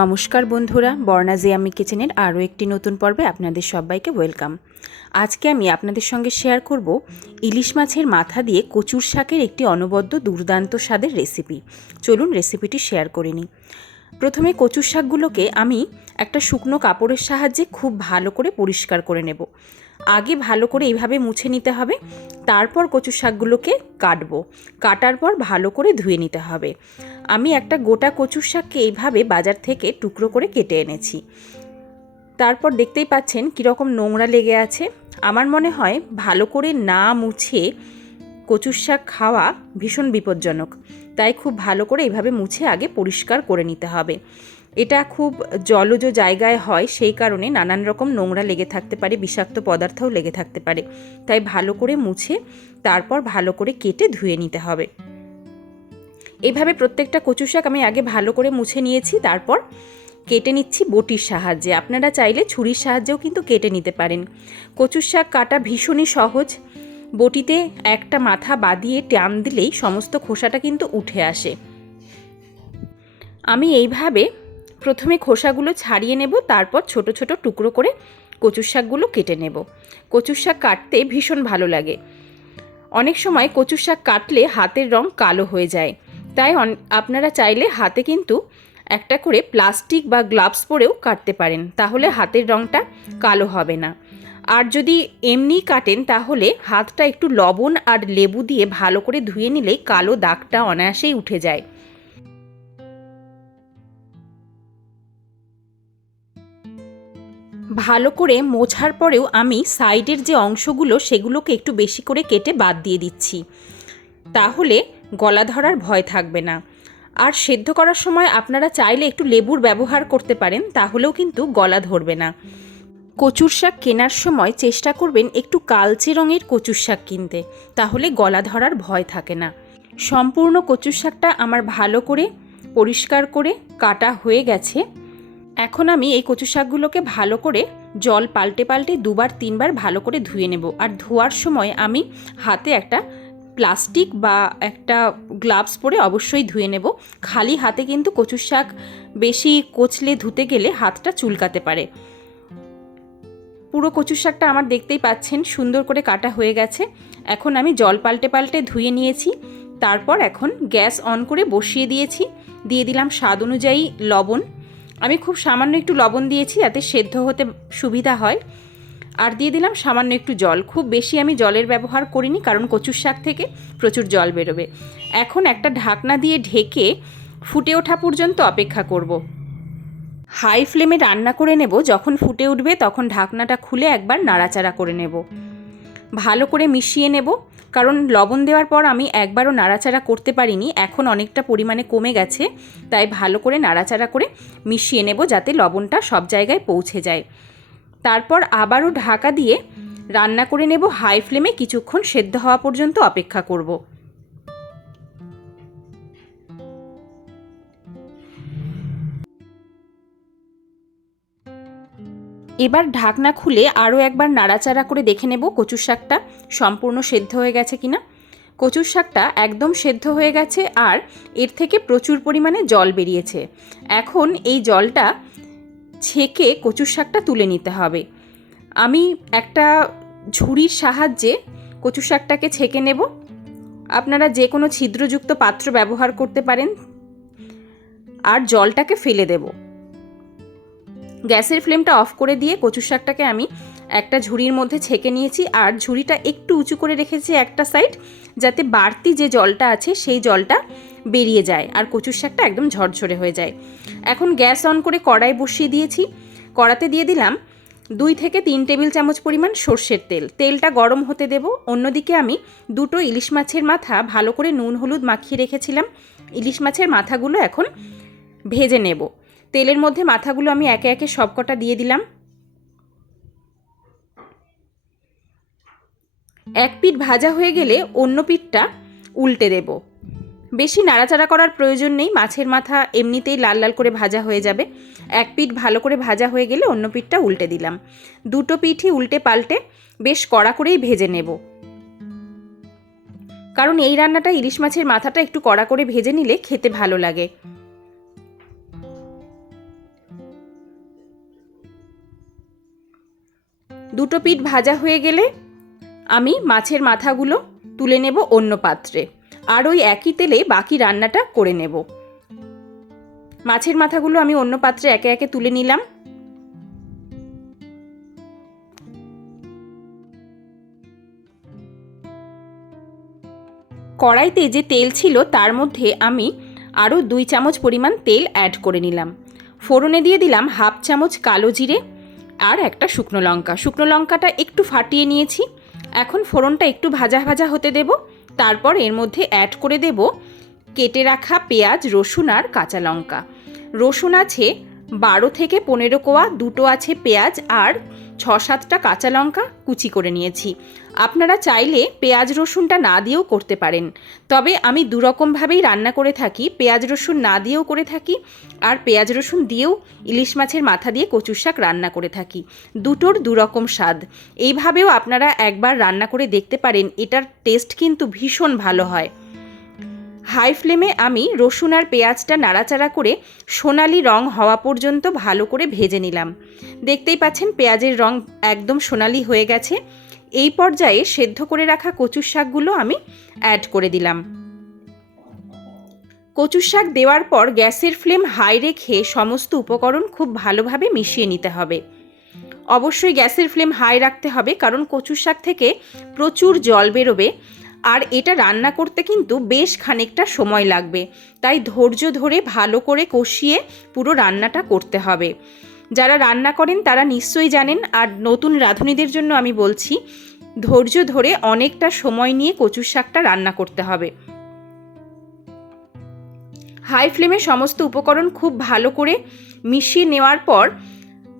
নমস্কার বন্ধুরা, বর্ণা জিয়ামি কিচেনের আরও একটি নতুন পর্বে আপনাদের সবাইকে ওয়েলকাম। আজকে আমি আপনাদের সঙ্গে শেয়ার করব ইলিশ মাছের মাথা দিয়ে কচুর শাকের একটি অনবদ্য দুর্দান্ত স্বাদের রেসিপি। চলুন রেসিপিটি শেয়ার করে নিই। প্রথমে কচুর শাকগুলোকে আমি একটা শুকনো কাপড়ের সাহায্যে খুব ভালো করে পরিষ্কার করে নেব। আগে ভালো করে এইভাবে মুছে নিতে হবে, তারপর কচু শাকগুলোকে কাটবো। কাটার পর ভালো করে ধুয়ে নিতে হবে। আমি একটা গোটা কচুর শাককে এইভাবে বাজার থেকে টুকরো করে কেটে এনেছি। তারপর দেখতেই পাচ্ছেন কীরকম নোংরা লেগে আছে। আমার মনে হয় ভালো করে না মুছে কচুর শাক খাওয়া ভীষণ বিপজ্জনক। তাই খুব ভালো করে এইভাবে মুছে আগে পরিষ্কার করে নিতে হবে। এটা খুব জলজ জায়গায় হয়, সেই কারণে নানান রকম নোংরা লেগে থাকতে পারে, বিষাক্ত পদার্থও লেগে থাকতে পারে। তাই ভালো করে মুছে, তারপর ভালো করে কেটে ধুয়ে নিতে হবে। এইভাবে প্রত্যেকটা কচু শাক আমি আগে ভালো করে মুছে নিয়েছি, তারপর কেটে নিচ্ছি বটির সাহায্যে। আপনারা চাইলে ছুরির সাহায্যেও কিন্তু কেটে নিতে পারেন। কচুর শাক কাটা ভীষণই সহজ। বটিতে একটা মাথা বাদিয়ে টান দিলেই সমস্ত খোসাটা কিন্তু উঠে আসে। আমি এইভাবে প্রথমে খোসাগুলো ছাড়িয়ে নেব, তারপর ছোট ছোট টুকরো করে কচুর শাকগুলো কেটে নেব। কচুর শাক কাটতে ভীষণ ভালো লাগে। অনেক সময় কচুর শাক কাটলে হাতের রং কালো হয়ে যায়। তাই আপনারা চাইলে হাতে কিন্তু একটা করে প্লাস্টিক বা গ্লাভস পরেও কাটতে পারেন, তাহলে হাতের রংটা কালো হবে না। আর যদি এমনি কাটেন, তাহলে হাতটা একটু লবণ আর লেবু দিয়ে ভালো করে ধুয়ে নিলেই কালো দাগটা অনায়াসেই উঠে যায়। ভালো করে মোছার পরেও আমি সাইডের যে অংশগুলো, সেগুলোকে একটু বেশি করে কেটে বাদ দিয়ে দিচ্ছি। তাহলে গলা ধরার ভয় থাকবে না। আর সেদ্ধ করার সময় আপনারা চাইলে একটু লেবুর ব্যবহার করতে পারেন, তাহলেও কিন্তু গলা ধরবে না। কচুর শাক কেনার সময় চেষ্টা করবেন একটু কালচে রঙের কচুর শাক কিনতে। তাহলে গলা ধরার ভয় থাকে না। সম্পূর্ণ কচুর শাকটা আমার ভালো করে, পরিষ্কার করে কাটা হয়ে গেছে। এখন আমি এই কচু শাকগুলোকে ভালো করে জল পাল্টে পাল্টে দুবার, তিনবার ভালো করে ধুয়ে নেব। আর ধোয়ার সময় আমি হাতে একটা প্লাস্টিক বা একটা গ্লাভস পরে অবশ্যই ধুয়ে নেব। খালি হাতে কিন্তু কচুর শাক বেশি কোচলে ধুতে গেলে হাতটা চুলকাতে পারে। পুরো কচুর শাকটা আমার দেখতেই পাচ্ছেন, সুন্দর করে কাটা হয়ে গেছে। এখন আমি জল পাল্টে পাল্টে ধুয়ে নিয়েছি। তারপর এখন গ্যাস অন করে বসিয়ে দিয়েছি। দিয়ে দিলাম স্বাদ অনুযায়ী লবণ। আমি খুব সামান্য একটু লবণ দিয়েছি যাতে সেদ্ধ হতে সুবিধা হয়। আর দিয়ে দিলাম সামান্য একটু জল। খুব বেশি আমি জলের ব্যবহার করিনি কারণ কচুর শাক থেকে প্রচুর জল বেরোবে। এখন একটা ঢাকনা দিয়ে ঢেকে ফুটে ওঠা পর্যন্ত অপেক্ষা করব। হাই ফ্লেমে রান্না করে নেব, যখন ফুটে উঠবে তখন ঢাকনাটা খুলে একবার নাড়াচাড়া করে নেব। ভালো করে মিশিয়ে নেব, কারণ লবণ দেওয়ার পর আমি একবারও নাড়াচাড়া করতে পারিনি, এখন অনেকটা পরিমাণে কমে গেছে, তাই ভালো করে নাড়াচাড়া করে মিশিয়ে নেব যাতে লবণটা সব জায়গায় পৌঁছে যায়। তারপর আবারও ঢাকা দিয়ে রান্না করে নেব হাই ফ্লেমে, কিছুক্ষণ সেদ্ধ হওয়া পর্যন্ত অপেক্ষা করব। এবার ঢাকনা খুলে আরও একবার নাড়াচাড়া করে দেখে নেব কচুর শাকটা সম্পূর্ণ সেদ্ধ হয়ে গেছে কিনা কচুর শাকটা একদম সেদ্ধ হয়ে গেছে আর এর থেকে প্রচুর পরিমাণে জল বেরিয়েছে। এখন এই জলটা ছেঁকে কচুর শাকটা তুলে নিতে হবে। আমি একটা ঝুড়ির সাহায্যে কচু শাকটাকে ছেঁকে নেব। আপনারা যে কোনো ছিদ্রযুক্ত পাত্র ব্যবহার করতে পারেন। আর জলটাকে ফেলে দেব। গ্যাসের ফ্লেমটা অফ করে দিয়ে কচু শাকটাকে আমি একটা ঝুড়ির মধ্যে ছেঁকে নিয়েছি আর ঝুড়িটা একটু উঁচু করে রেখেছি একটা সাইড যাতে বাড়তি যে জলটা আছে সেই জলটা বেরিয়ে যায় আর কচুর শাকটা একদম ঝরঝরে হয়ে যায়। এখন গ্যাস অন করে কড়াই বসিয়ে দিয়েছি। কড়াতে দিয়ে দিলাম দুই থেকে তিন টেবিল চামচ পরিমাণ সর্ষের তেল। তেলটা গরম হতে দেব। অন্যদিকে আমি দুটো ইলিশ মাছের মাথা ভালো করে নুন, হলুদ মাখিয়ে রেখেছিলাম। ইলিশ মাছের মাথাগুলো এখন ভেজে নেব। তেলের মধ্যে মাথাগুলো আমি একে একে সবকটা দিয়ে দিলাম। এক পিঠ ভাজা হয়ে গেলে অন্য পিঠটা উল্টে দেব। বেশি নাড়াচাড়া করার প্রয়োজন নেই, মাছের মাথা এমনিতেই লাল লাল করে ভাজা হয়ে যাবে। এক পিঠ ভালো করে ভাজা হয়ে গেলে অন্য পিঠটা উল্টে দিলাম। দুটো পিঠই উল্টে পাল্টে বেশ কড়া করেই ভেজে নেব। কারণ এই রান্নাটা ইলিশ মাছের মাথাটা একটু কড়া করে ভেজে নিলে খেতে ভালো লাগে। দুটো পিঠ ভাজা হয়ে গেলে আমি মাছের মাথাগুলো তুলে নেব অন্য পাত্রে। আর ওই একই তেলে বাকি রান্নাটা করে নেব। মাছের মাথাগুলো আমি অন্য পাত্রে একে একে তুলে নিলাম। কড়াইতে যে তেল ছিল তার মধ্যে আমি আরও দুই চামচ পরিমাণ তেল অ্যাড করে নিলাম। ফোড়নে দিয়ে দিলাম হাফ চামচ কালো জিরে আর একটা শুকনো লঙ্কা। শুকনো লঙ্কাটা একটু ফাটিয়ে নিয়েছি। এখন ফোড়নটা একটু ভাজা ভাজা হতে দেব। তারপর এর মধ্যে অ্যাড করে দেব কেটে রাখা পেঁয়াজ, রসুন আর কাঁচা লঙ্কা। রসুন আছে বারো থেকে পনেরো কোয়া দুটো আছে পেঁয়াজ আর ছ সাতটা কাঁচা লঙ্কা কুচি করে নিয়েছি। আপনারা চাইলে পেঁয়াজ রসুনটা না দিয়েও করতে পারেন। তবে আমি দুরকমভাবেই রান্না করে থাকি, পেঁয়াজ রসুন না দিয়েও করে থাকি আর পেঁয়াজ রসুন দিয়েও ইলিশ মাছের মাথা দিয়ে কচুর শাক রান্না করে থাকি। দুটোর দুরকম স্বাদ। এইভাবেও আপনারা একবার রান্না করে দেখতে পারেন, এটার টেস্ট কিন্তু ভীষণ ভালো হয়। হাই ফ্লেমে আমি রসুন আর পেঁয়াজটা নাড়াচাড়া করে সোনালি রং হওয়া পর্যন্ত ভালো করে ভেজে নিলাম। দেখতেই পাচ্ছেন পেঁয়াজের রং একদম সোনালি হয়ে গেছে। এই পর্যায়ে সেদ্ধ করে রাখা কচুর শাকগুলো আমি অ্যাড করে দিলাম। কচুর শাক দেওয়ার পর গ্যাসের ফ্লেম হাই রেখে সমস্ত উপকরণ খুব ভালোভাবে মিশিয়ে নিতে হবে। অবশ্যই গ্যাসের ফ্লেম হাই রাখতে হবে কারণ কচুর শাক থেকে প্রচুর জল বেরোবে আর এটা রান্না করতে কিন্তু বেশ খানিকটা সময় লাগবে। তাই ধৈর্য ধরে ভালো করে কষিয়ে পুরো রান্নাটা করতে হবে। যারা রান্না করেন তারা নিশ্চয়ই জানেন, আর নতুন রাঁধুনিদের জন্য আমি বলছি, ধৈর্য ধরে অনেকটা সময় নিয়ে কচুর শাকটা রান্না করতে হবে। হাই ফ্লেমে সমস্ত উপকরণ খুব ভালো করে মিশিয়ে নেওয়ার পর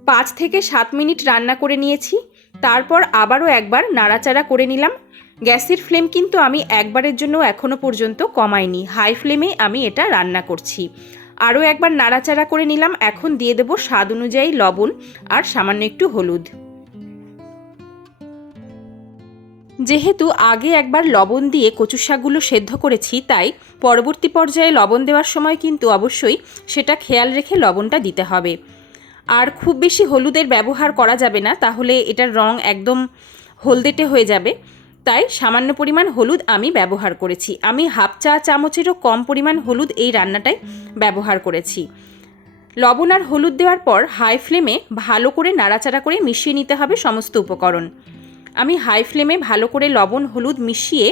পাঁচ থেকে সাত মিনিট রান্না করে নিয়েছি। তারপর আবারও একবার নাড়াচাড়া করে নিলাম। গ্যাসের ফ্লেম কিন্তু আমি একবারের জন্য এখনও পর্যন্ত কমাইনি। হাই ফ্লেমে আমি এটা রান্না করছি। আরও একবার নাড়াচাড়া করে নিলাম। এখন দিয়ে দেবো স্বাদ অনুযায়ী লবণ আর সামান্য একটু হলুদ। যেহেতু আগে একবার লবণ দিয়ে কচু শাকগুলো সেদ্ধ করেছি, তাই পরবর্তী পর্যায়ে লবণ দেওয়ার সময় কিন্তু অবশ্যই সেটা খেয়াল রেখে লবণটা দিতে হবে। আর খুব বেশি হলুদের ব্যবহার করা যাবে না, তাহলে এটার রং একদম হলদেটে হয়ে যাবে। তাই সামান্য পরিমাণ হলুদ আমি ব্যবহার করেছি। আমি হাফ চা চামচেরও কম পরিমাণ হলুদ এই রান্নাটায় ব্যবহার করেছি। লবণ আর হলুদ দেওয়ার পর হাই ফ্লেমে ভালো করে নাড়াচাড়া করে মিশিয়ে নিতে হবে সমস্ত উপকরণ। আমি হাই ফ্লেমে ভালো করে লবণ হলুদ মিশিয়ে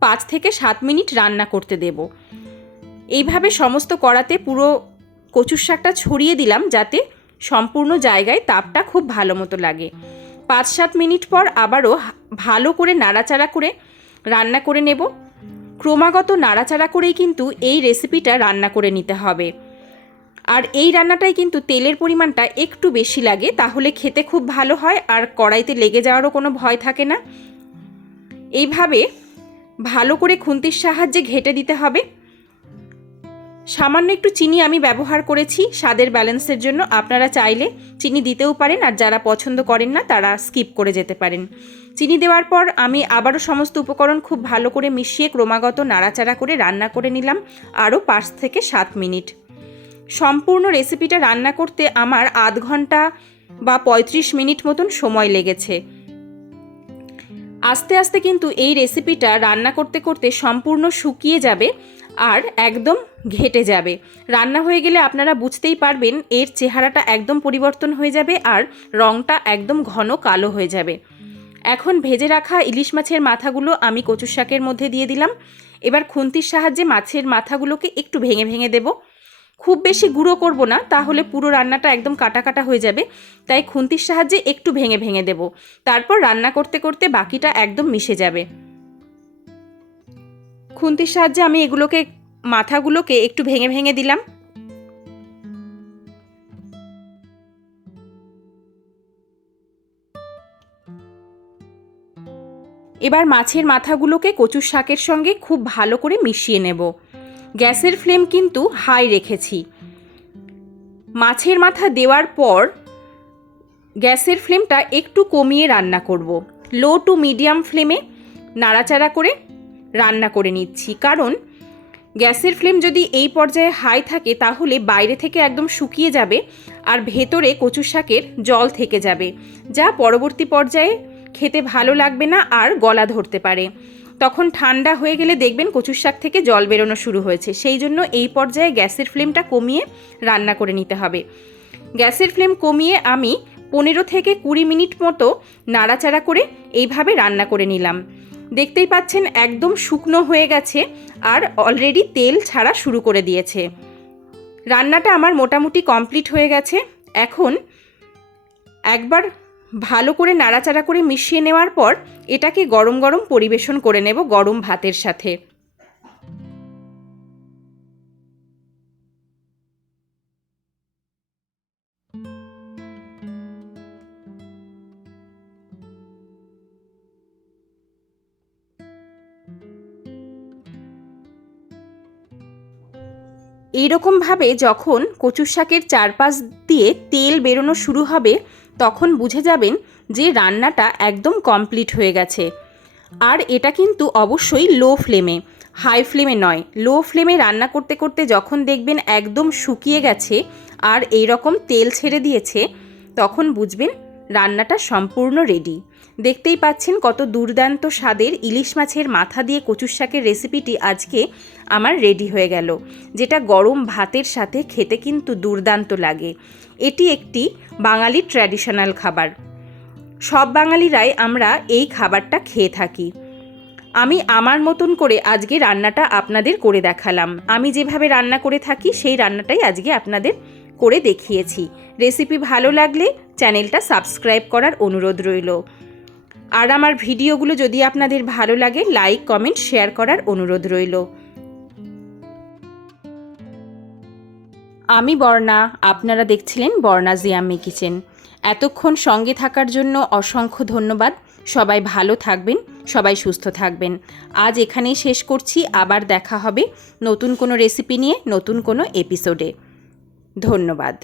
পাঁচ থেকে সাত মিনিট রান্না করতে দেব। এইভাবে সমস্ত কড়াতে পুরো কচুর শাকটা ছড়িয়ে দিলাম যাতে সম্পূর্ণ জায়গায় তাপটা খুব ভালো মতো লাগে। পাঁচ সাত মিনিট পর আবারও ভালো করে নাড়াচাড়া করে রান্না করে নেব। ক্রমাগত নাড়াচাড়া করেই কিন্তু এই রেসিপিটা রান্না করে নিতে হবে। আর এই রান্নাটায় কিন্তু তেলের পরিমাণটা একটু বেশি লাগে, তাহলে খেতে খুব ভালো হয় আর কড়াইতে লেগে যাওয়ারও কোনো ভয় থাকে না। এইভাবে ভালো করে খুন্তির সাহায্যে ঘেটে দিতে হবে। সামান্য একটু চিনি আমি ব্যবহার করেছি, স্বাদের ব্যালেন্সের জন্য আপনারা চাইলে চিনি দিতেও পারেন আর যারা পছন্দ করেন না তারা স্কিপ করে যেতে পারেন। চিনি দেওয়ার পর আমি আবারও সমস্ত উপকরণ খুব ভালো করে মিশিয়ে ক্রমাগত নাড়াচাড়া করে রান্না করে নিলাম, আরও পাঁচ থেকে সাত মিনিট। সম্পূর্ণ রেসিপিটা রান্না করতে আমার আধ ঘণ্টা বা পঁয়ত্রিশ মিনিট মতন সময় লেগেছে। আস্তে আস্তে কিন্তু এই রেসিপিটা রান্না করতে করতে সম্পূর্ণ শুকিয়ে যাবে আর একদম ঘেটে যাবে। রান্না হয়ে গেলে আপনারা বুঝতেই পারবেন এর চেহারাটা একদম পরিবর্তন হয়ে যাবে আর রঙটা একদম ঘন কালো হয়ে যাবে। এখন ভেজে রাখা ইলিশ মাছের মাথাগুলো আমি কচু শাকের মধ্যে দিয়ে দিলাম। এবার খুন্তির সাহায্যে মাছের মাথাগুলোকে একটু ভেঙে ভেঙে দেবো। খুব বেশি গুঁড়ো করব না, তাহলে পুরো রান্নাটা একদম কাটা কাটা হয়ে যাবে। তাই খুন্তির সাহায্যে একটু ভেঙে ভেঙে দেব। তারপর রান্না করতে করতে বাকিটা একদম মিশে যাবে। খুন্তির সাহায্যে আমি এগুলোকে, মাথাগুলোকে একটু ভেঙে ভেঙে দিলাম। এবার মাছের মাথাগুলোকে কচুর শাকের সঙ্গে খুব ভালো করে মিশিয়ে নেব। গ্যাসের ফ্লেম কিন্তু হাই রেখেছি। মাছের মাথা দেওয়ার পর গ্যাসের ফ্লেমটা একটু কমিয়ে রান্না করব। লো টু মিডিয়াম ফ্লেমে নাড়াচাড়া করে রান্না করে নিচ্ছি। কারণ গ্যাসের ফ্লেম যদি এই পর্যায়ে হাই থাকে, তাহলে বাইরে থেকে একদম শুকিয়ে যাবে আর ভেতরে কচু শাকের জল থেকে যাবে, যা পরবর্তী পর্যায়ে খেতে ভালো লাগবে না আর গলা ধরতে পারে। তখন ঠান্ডা হয়ে গেলে দেখবেন কচুর শাক থেকে জল বেরোনো শুরু হয়েছে। সেই জন্য এই পর্যায়ে গ্যাসের ফ্লেমটা কমিয়ে রান্না করে নিতে হবে। গ্যাসের ফ্লেম কমিয়ে আমি পনেরো থেকে কুড়ি মিনিট মতো নাড়াচাড়া করে এইভাবে রান্না করে নিলাম। দেখতেই পাচ্ছেন একদম শুকনো হয়ে গেছে আর অলরেডি তেল ছাড়া শুরু করে দিয়েছে। রান্নাটা আমার মোটামুটি কমপ্লিট হয়ে গেছে। এখন একবার ভালো করে নাড়াচাড়া করে মিশিয়ে নেওয়ার পর এটাকে গরম গরম পরিবেশন করে নেব গরম ভাতের সাথে। এইরকমভাবে যখন কচুর শাকের চারপাশ দিয়ে তেল বেরোনো শুরু হবে তখন বুঝে যাবেন যে রান্নাটা একদম কমপ্লিট হয়ে গেছে। আর এটা কিন্তু অবশ্যই লো ফ্লেমে, হাই ফ্লেমে নয়। লো ফ্লেমে রান্না করতে করতে যখন দেখবেন একদম শুকিয়ে গেছে আর এই রকম তেল ছেড়ে দিয়েছে, তখন বুঝবেন রান্নাটা সম্পূর্ণ রেডি দেখতেই পাচ্ছেন কত দুর্দান্ত স্বাদের ইলিশ মাছের মাথা দিয়ে কচুর শাকের রেসিপিটি আজকে আমার রেডি হয়ে গেল, যেটা গরম ভাতের সাথে খেতে কিন্তু দুর্দান্ত লাগে। এটি একটি বাঙালির ট্র্যাডিশনাল খাবার। সব বাঙালিরাই আমরা এই খাবারটা খেয়ে থাকি। আমি আমার মতন করে আজকে রান্নাটা আপনাদের করে দেখালাম। আমি যেভাবে রান্না করে থাকি, সেই রান্নাটাই আজকে আপনাদের করে দেখিয়েছি। রেসিপি ভালো লাগলে চ্যানেলটা সাবস্ক্রাইব করার অনুরোধ রইল। আর আমার ভিডিওগুলো যদি আপনাদের ভালো লাগে, লাইক, কমেন্ট, শেয়ার করার অনুরোধ রইল। আমি বর্ণা, আপনারা দেখছিলেন বর্ণা জিয়াম্মি কিচেন। এতক্ষণ সঙ্গে থাকার জন্য অসংখ্য ধন্যবাদ। সবাই ভালো থাকবেন, সবাই সুস্থ থাকবেন। আজ এখানেই শেষ করছি, আবার দেখা হবে নতুন কোনো রেসিপি নিয়ে, নতুন কোনো এপিসোডে ধন্যবাদ।